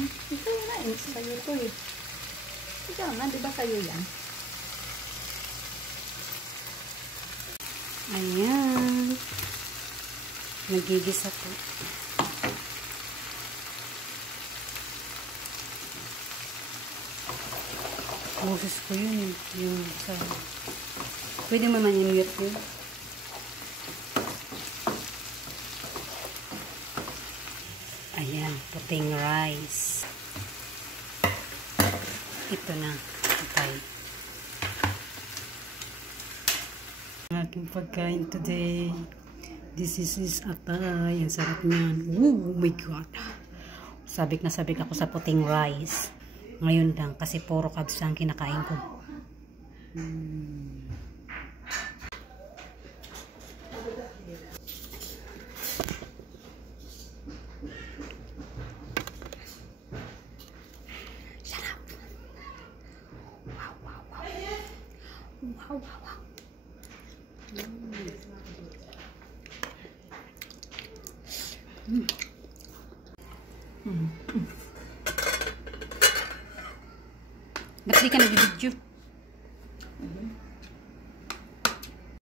yan. Ito na, sa'yo to eh. Ito na, di ba sa'yo yan? Ayan. Nagigisa po. Boses ko yun. Yung sa... Pwede mo man i-mute yun. Ayan, puting rice. Ito na, atay. Ang aking pagkain today. This is atay. Ang sarap niyan. Oh my God. Sabik na sabik ako sa puting rice. Ngayon lang, kasi puro carbs ang kinakain ko. Wow, wow, wow. Ba't di ka nag-video?